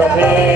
from.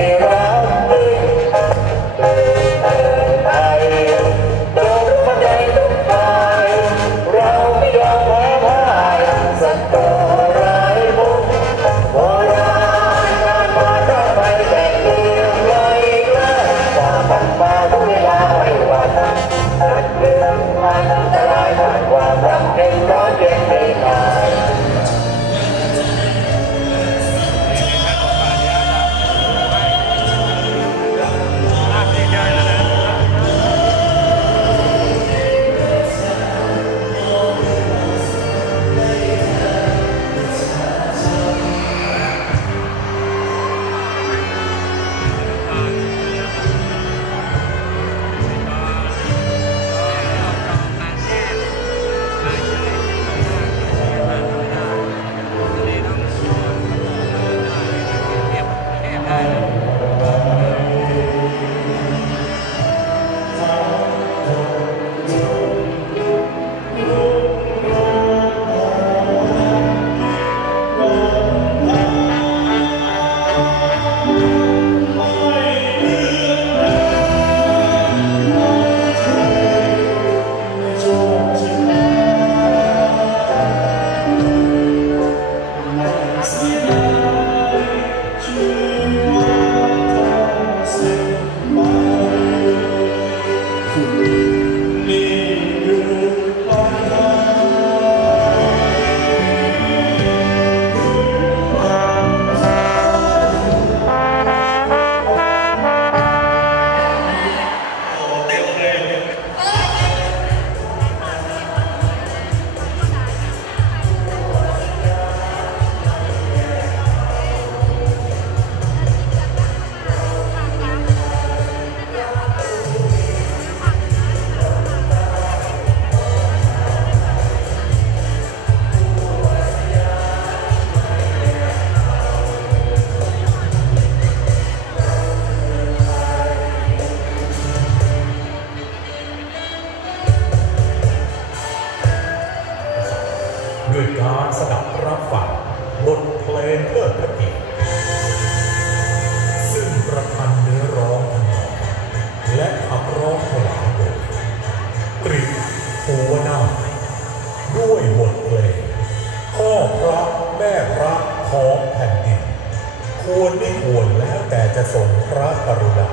จะสงพระกรุณา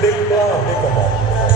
ได้กล้าวได้กระหม่อม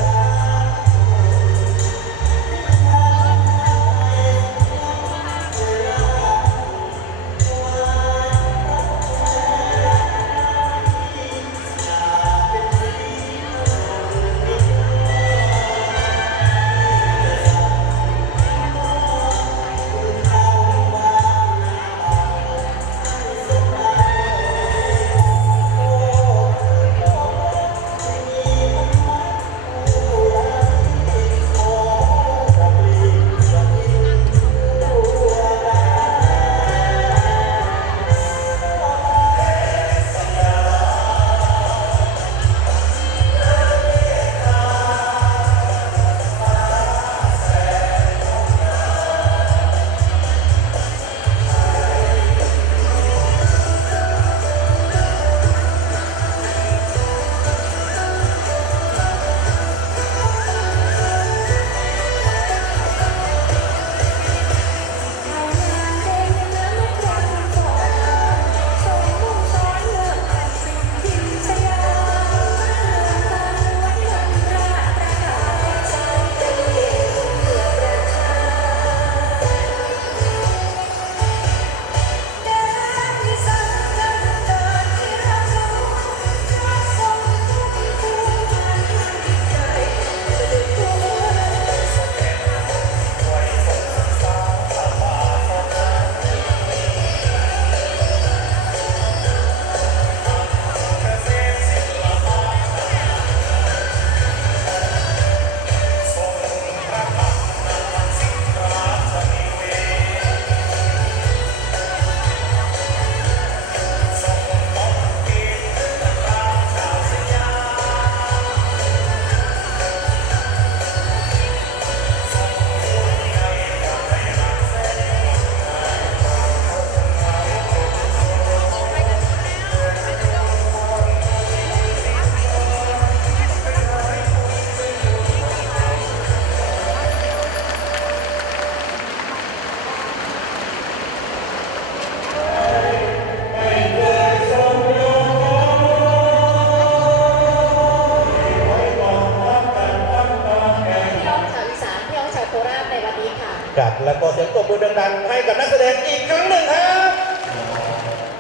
บมือดังๆให้กับนักแสดงอีกครั้งหนึ่งครับ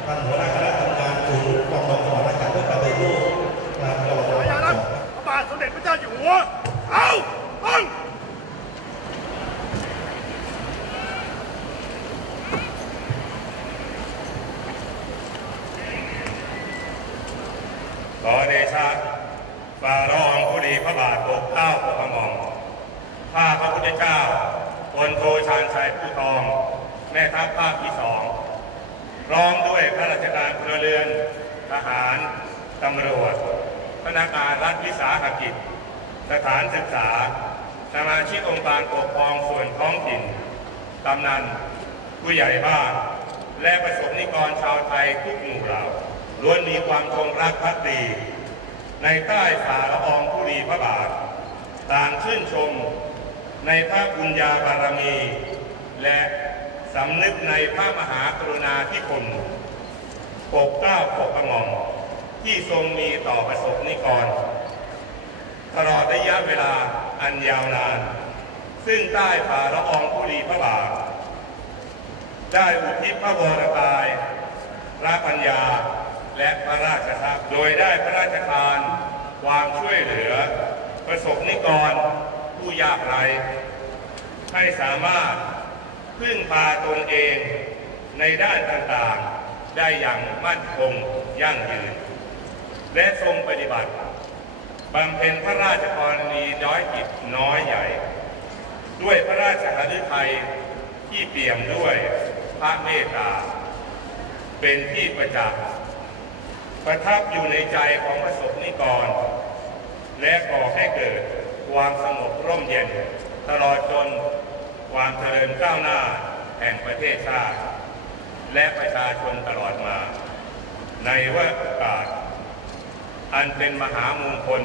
ท่านหัวหน้าคณะทำงานกลุ่มกองกองสวัสดิ์การเพื่อการปรูปงานระบบพญานักพระบาทสมเด็จพระเจ้าอยู่หัว เอาต้งขอเดชะฝ่าละอองธุลีพระบาทปกเกล้าปกกระหม่อมข้าพระพุทธเจ้า ลโทชาญชัยผู้ทอง แม่ทัพภาคที่สองพร้อมด้วยข้าราชการพลเรือน ทหาร ตำรวจ พนักงานรัฐวิสาหกิจ สถานศึกษา สมาชิกองค์การปกครองส่วนท้องถิ่น กำนัน ผู้ใหญ่บ้าน และประสบนิกรชาวไทยทุกหมู่เหล่าล้วนมีความจงรักภักดี ในใต้ฝ่าละอองธุลีพระบาท ต่างชื่นชม ในพระบุญญาบารมี และสำนึกในพระมหากรุณาธิคุณปกเกล้าปกกระหม่อมที่ทรงมีต่อประสบนิกร ตลอดระยะเวลาอันยาวนาน ซึ่งใต้ฝ่าละอองธุลีพระบาทได้อุทิศพระวรกายพระปัญญาและพระราชทรัพย์โดยได้พระราชทาน ความช่วยเหลือ ประสบนิกร ผู้ยากไร้ให้สามารถพึ่งพาตนเองในด้านต่างๆ ได้อย่างมั่นคงยั่งยืน และทรงปฏิบัติบำเพ็ญพระราชกรณีน้อยกิจน้อยใหญ่ ด้วยพระราชหฤทัยที่เปี่ยมด้วยพระเมตตา เป็นที่ประจักษ์ประทับอยู่ในใจของประสบนิกร และก่อให้เกิด ความสงบร่มเย็น ตลอดจนความเจริญก้าวหน้าแห่งประเทศชาติ และประชาชนตลอดมา ในวากาสอันเป็นมหามงคล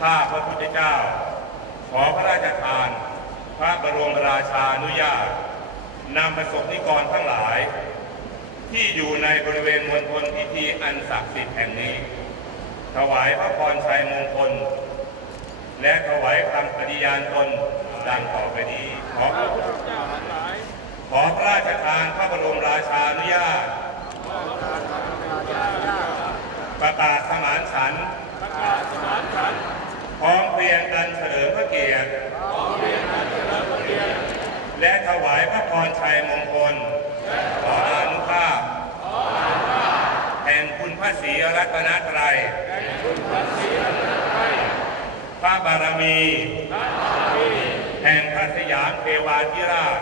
ข้าพระพุทธเจ้า ขอพระราชทาน พระบรมราชานุญาตนำประสบนิกรทั้งหลาย ที่อยู่ในบริเวณมณฑลพิธีอันศักดิ์สิทธิ์แห่งนี้ ถวายพระพรชัยมงคล และถวายคำปฏิญาณตนดังต่อไปนี้ขอขอพระราชทานพระบรมราชานุญาตประกาศสมานฉันท์พร้อมเพรียงกันเฉลิมพระเกียรติและถวายพระพรชัยมงคลขออานุภาพแห่งคุณพระศรีรัตนตรัย พระบารมีแห่งพระสยามเทวาธิราช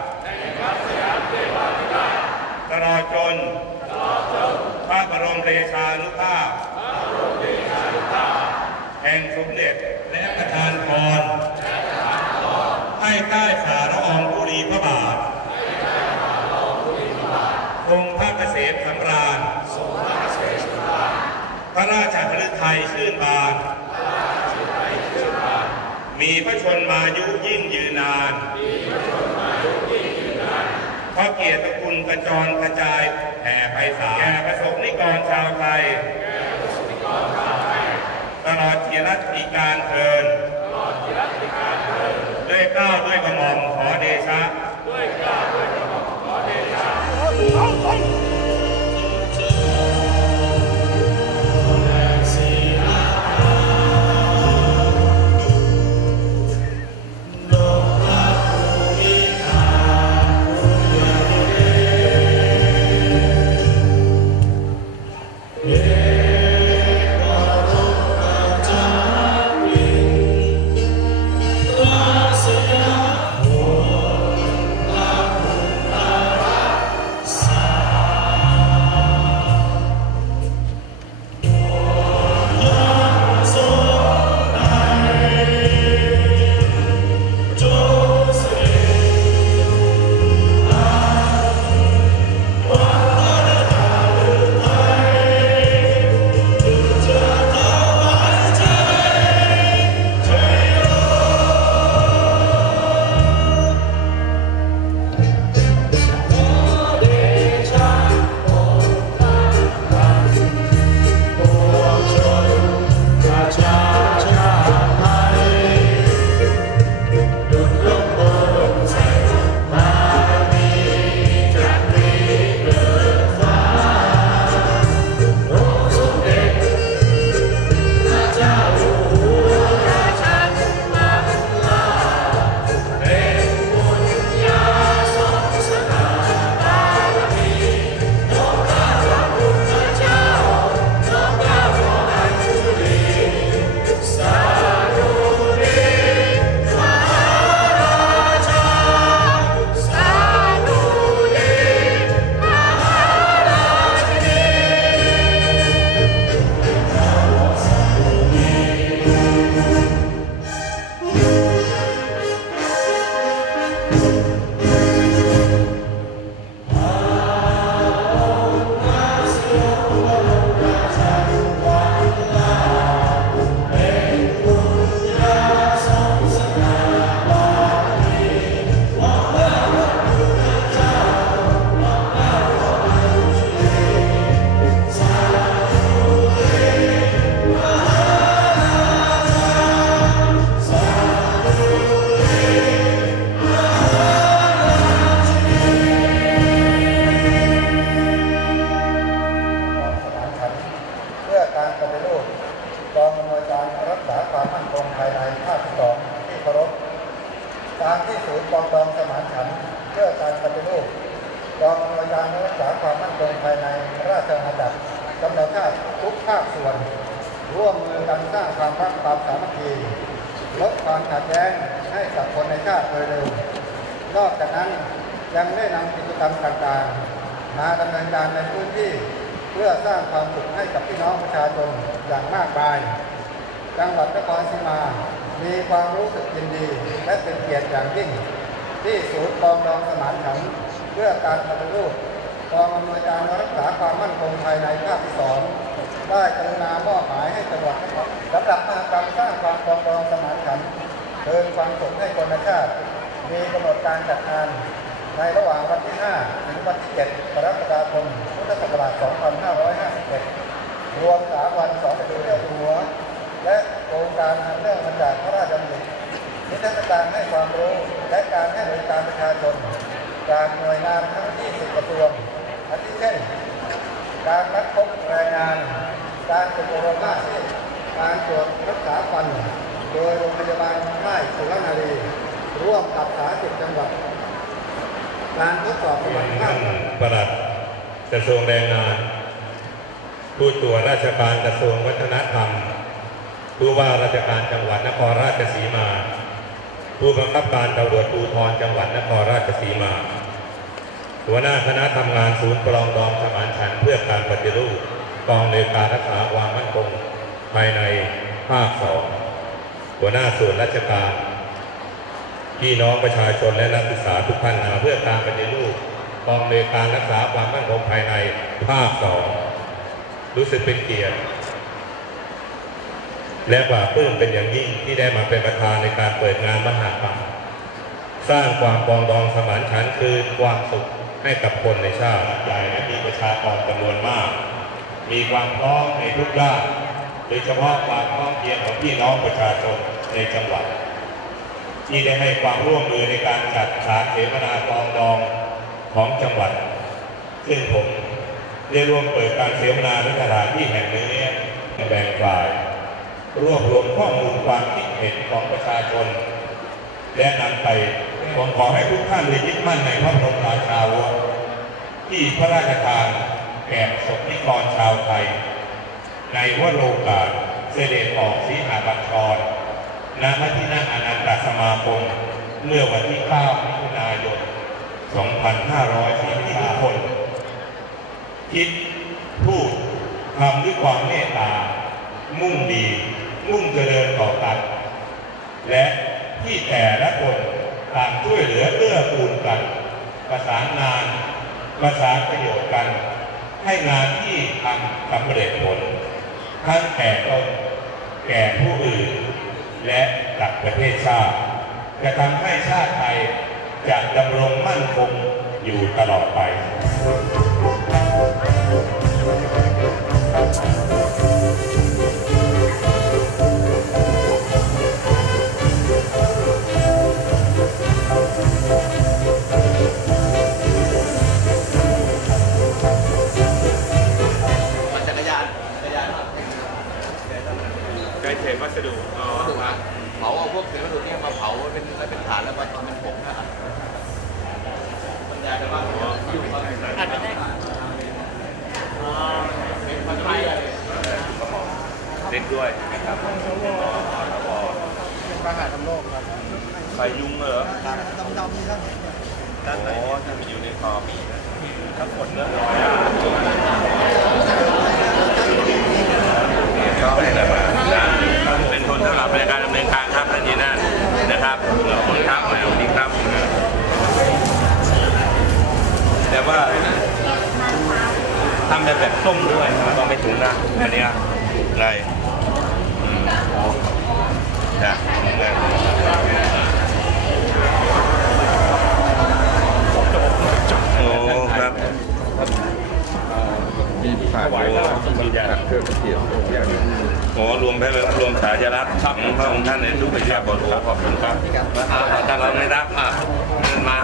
ตลอดจนพระบรมเดชานุภาพ แห่งสมเด็จและประทานพรให้ใต้ฝ่าละอองธุลีพระบาททรงพระเกษมสำราญพระราชหฤทัยชื่นบาน มีพระชนมายุยิ่งยืนนาน พระเกียรติคุณกระจรกระจายแผ่ไปสารแก่ประสบนิกรชาวไทย ตลอดทีรัติการเทินด้วยเกล้าด้วยกระหม่อม กองหน่ยานรักษาความมั่นคงภายในราชอาณาจักรกำลังภาคทุกภาคส่วน ร่วมมือกันสร้างความรักความสามัคคีลดความขัดแย้งให้กับคนในชาติโดยเร็ว นอกจากนั้นยังได้นำกิจกรรมต่างๆ มาดำเนินการในพื้นที่เพื่อสร้างความสุขให้กับพี่น้องประชาชนอย่างมากมาย จังหวัดนครศรีมา มีความรู้สึกยินดีและเป็นเกียรติอย่างยิ่ง ที่ศูนย์กองรองสมานฉันท์ เพื่อการปฏิรูปกองอำนวยการรักษาความมั่นคงภายในภาคที่สองได้กรุณามอบหมายให้จังหวัดนครสำหรับมหกรรมสร้างความปรองดองสมานฉันท์เดินความสุขให้คนในชาติ มีกำหนดการจัดงาน ในระหว่างวันที่ 5 ถึงวันที่ 7 กรกฎาคม พุทธศักราช 2551 รวมสามวันสองปีเจ้าอยู่หัว และโครงการอันเนื่องมาจากพระราชดำรินิทรรศการให้ความรู้และการให้บริการประชาชน จากหน่วยงานทั้ง20กระทรวงอาทิเช่น การนัดพบรายงาน การฝึกอบรมอาชีการตรวจรักษาฟัน โดยโรงพยาบาลค่ายสุรนารี ร่วมกับสาธารณสุขจังหวัด การทดสอบประวัติภาท่าพนปลัดกระทรวงแรงงาน ผู้ตรวจราชการกระทรวงวัฒนธรรมผู้ว่าราชการจังหวัดนครราชสีมา ผู้บังคับการตำรวจภูธรจังหวัดนครราชสีมา หัวหน้าคณะทำงานศูนย์ปรองดองสมานฉันเพื่อการปฏิรูปกองในวยการรักษาความมั่นคงภายในภาคสองหัวหน้าส่วนราชการพี่น้องประชาชนและนักศึกษาทุกท่านมาเพื่อการปฏิรูปกองในวยการรักษาความมั่นคงภายในภาคสองรู้สึกเป็นเกียรติ และปลาบปลื้มเป็นอย่างยิ่งที่ได้มาเป็นประธานในการเปิดงานมหากรรมสร้างความปองดองสมานฉันท์คืนความสุขให้กับคนในชาติใหญ่และมีประชากรจำนวนมาก มีความพร้อมในทุกด้านโดยเฉพาะความพร้อมเพียงของพี่น้องประชาชนในจังหวัด ที่ได้ให้ความร่วมมือในการจัดสาเสวนาปองดองของจังหวัด ซึ่งผมได้ร่วมเปิดการเสวนาในสถานที่แห่งนี้แบ่งฝ่าย รวบรวมข้อมูลความคิดเห็นของประชาชน และนำไปผมขอให้ทุกท่านได้ยึดมั่นในพระบรมราชาวงที่พระราชทานแก่สมนิกรชาวไทย ในวโรกาสเสด็จออกสีหาบัญชรณพระที่นั่งอนันตสมาคมเมื่อวันที่ 9 มิถุนายน 2540ที่ทุกคนคิดพูดทำด้วยความเมตตา มุ่งดี มุ่งเจริญต่อกัน และที่แต่ละคนต่างช่วยเหลือเอื้อกูลกัน ประสานงานประสานประโยชน์กัน ให้งานที่ทำสำเร็จผล ทั้งแก่ตนแก่ผู้อื่น และกับประเทศชาติ จะทำให้ชาติไทยจะดำรงมั่นคงอยู่ตลอดไป วัสดุอ๋อถูกไหมเผาเอาพวกเศษวัสดุที่มาเผาเป็นแล้วเป็นฐานแล้วมาทำเป็นผงนะครับบรรยายแต่ว่าอยู่กับอัดไม่ได้เป็นพันไทยเล่นด้วยนะครับเป็นปัญหาทำโลกครับใส่ยุงเหรอดำๆนี่ครับด้านไหนที่มันอยู่ในคอมีนะถ้าฝนเริ่มน้อยอะก็ให้ระบาดนะเป็นคน สำหรับในการดำเนินการครับท่านยีน่านะครับขอบคุณครับขอบคุณครับ แต่ว่าทำแบบแบบส้มด้วยต้องไม่ถึงนะอันเนี้ยไงอืมจ้ะโอ้ครับมีผ่านโลมันหักเครื่องเสียงอย่างนี้ ขอรวมไปรวมสายลักษณ์ของพระองค์ท่านในทุกปิยาบทโอ้ขอบคุณครับท่านเราไม่รับอะเงินมา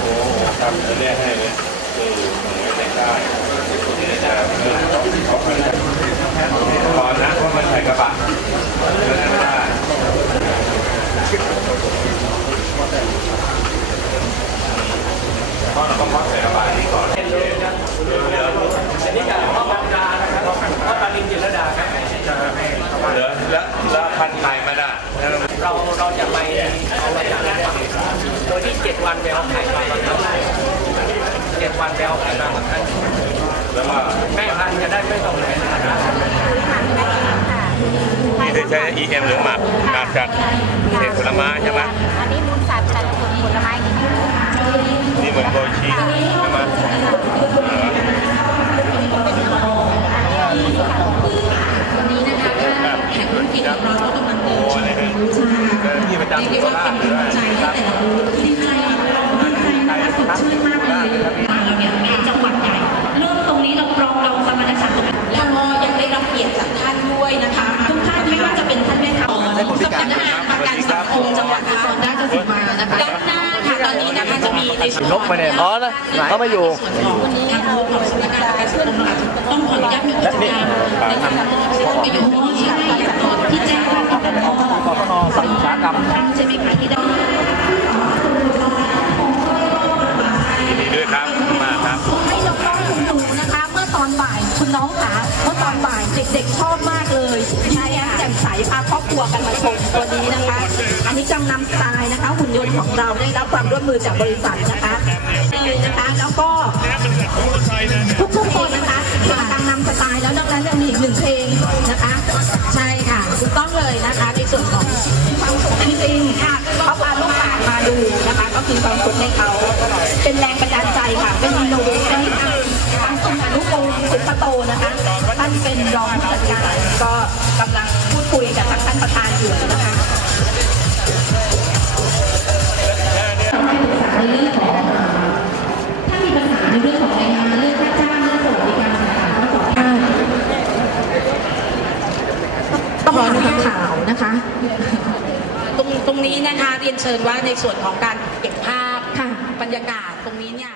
โอ้ครับจะเรียให้เลยคือหนูไม่ได้ขอนะเพราะมันใส่กระบะไม่ได้เพราะเราต้องพักใส่กระบะนี้ก่อนเดี๋ยวเดี๋ยว แม่พันธุ์จะได้ไม่ต้องไหนนะ นี่ ได้ใช้ EM หรือหมักหมักจากเศษผลไม้ใช่ไหมอันนี้ กงานประกันสังคมจังหวัดนครราชสีมานะคะด้านหน้าค่ะตอนนี้นะคะจะมีในส่วนของอ๋อนะเขาไม่อยู่วันนี้เราของสำนักงานประกันสังคมต้องขออนุญาตมีกิจกรรมนะคะไปอยู่ที่ที่แจ้งว่าปปนกศนสังขากรรมใช่ไหมคะที่ได้ยินดีด้วยครับมากครับให้น้องๆหนูๆนะคะ เมื่อตอนบ่ายคุณน้องคะเมื่อตอนบ่ายเด็กๆชอบมากเลยใช่แจ่มใสพาครอบครัวกันมาชมตัวนี้นะคะ อันนี้จังนำสไตล์นะคะ หุ่นยนต์ของเราได้รับความร่วมมือจากบริษัทนะคะเลยนะคะแล้วก็ทุกๆคนนะคะมากังนำสไตล์แล้วนอกนั้นยังมีอีกหนึ่งเพลงนะคะ ใช่ค่ะถูกต้องเลยนะคะในส่วนของความสุขจริงๆค่ะเขาพาลูกหลานมาดูนะคะ ก็คือความสุขให้เขาเป็นแรงบันดาลใจค่ะเป็นอินโนเวชั่ โตนะคะท่านเป็นรองผู้จัดการก็กำลังพูดคุยกับทางท่านประธานอยู่นะคะในเรื่องของถ้ามีปัญหาในเรื่องของแรงงานเรื่องค่าจ้างเรื่องสวัสดิการต่างๆก็สามารถต้องรอดูข่าวนะคะตรงตรงนี้นะคะเรียนเชิญว่าในส่วนของการเก็บภาพค่ะบรรยากาศตรงนี้เนี่ย